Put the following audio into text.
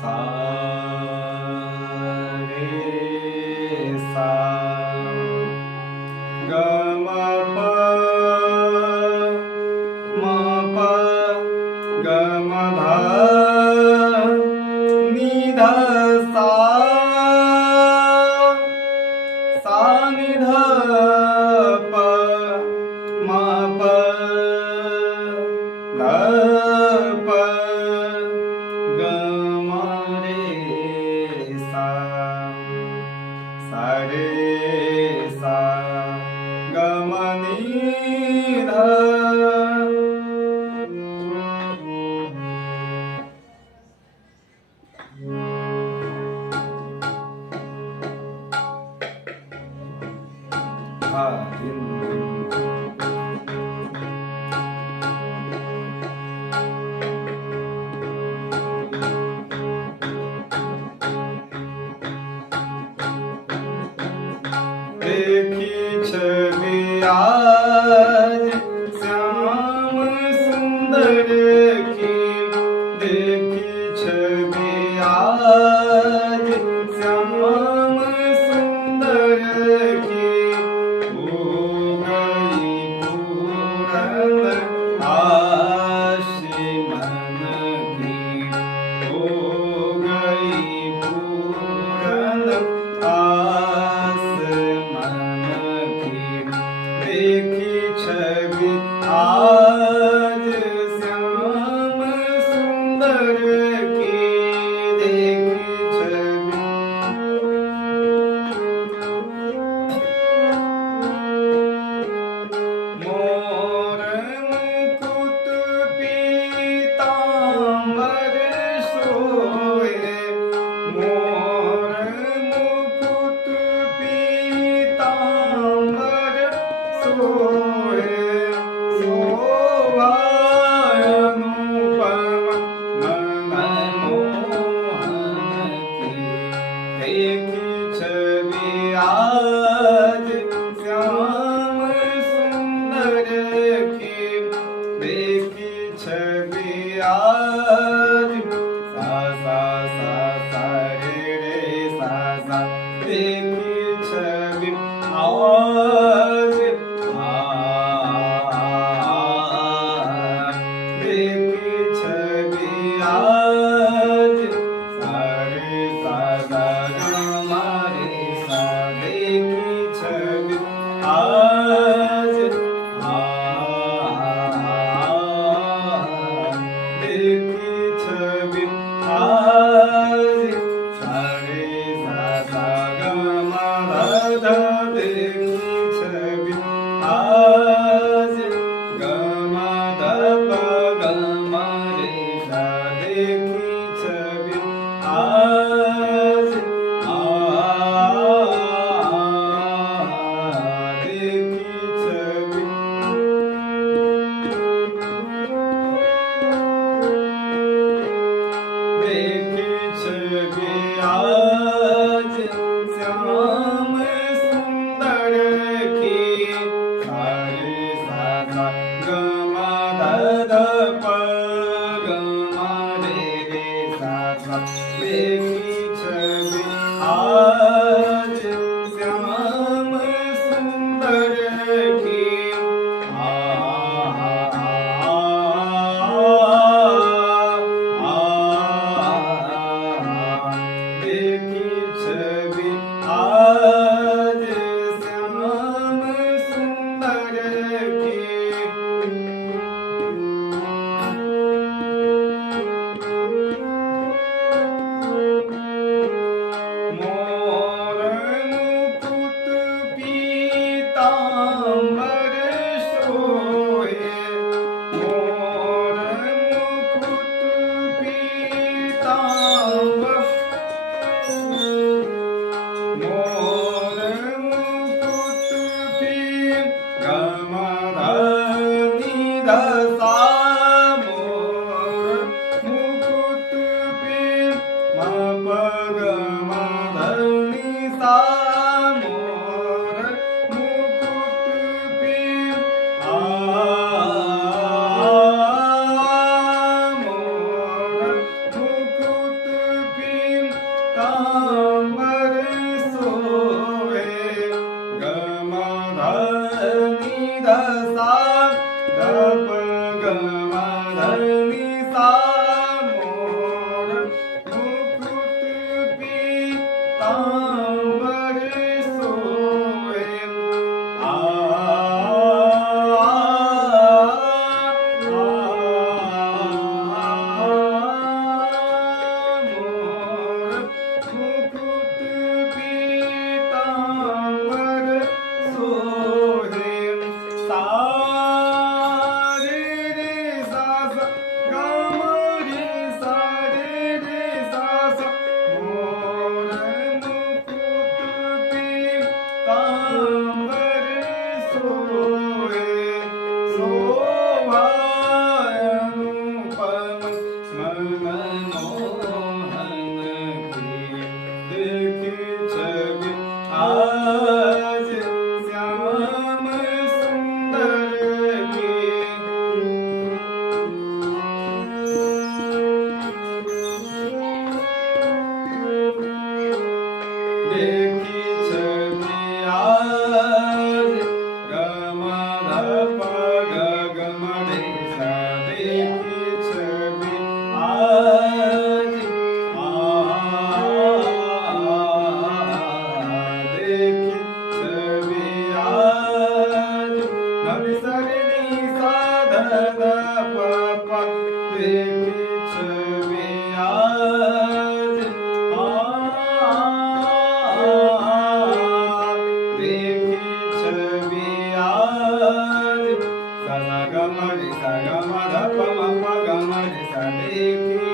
सा रे सा ग म प म प ग म ध नि ध सा सा नि ध प म प ध प ग म रे सा सा रे सा ग म नि ध हा देखी छवि आज श्याम सुंदर की देखी छवि आज श्याम सुंदर की हो गई पूरन आशी मन की हो गई पूरन आस मन की देखी छवि आज श्याम सुंदर की देखी छवि मोर मुकुट पीतांबर सोए मोर मुकुट पीतांबर सोए शोभा अनुपम मनमोहन की देखी छवि आज श्याम सुंदर की देखी छवि आज सा सा सा सा रे सा सा देखी छवि आज देखी छवि आज सा रे सा सा ग म रे सा देखी छवि आज देखी छवि आज सा रे सा सा ग म ध देखी छवि आज ग म ध प ग म रे सा देखी छवि आज देखी छवि देखी छवि आज श्याम सुंदर की सा रे सा सा ग म ध ध प ग म रे सा सा देखी छवि आज श्याम सुंदर की देखी छवि आज श्याम सुंदर की मोर नि सा मोर मुकुट पीतांबर सोहे आज श्याम सुंदर की देखी छवि आज गमधप गगमणेशा देखी छवि आज देखी छवि आज नवि सरिणी साधन पप देखी छवि आज देखी छवि आज सा ग म रे सा ग म ध प म प ग म रे सा देखी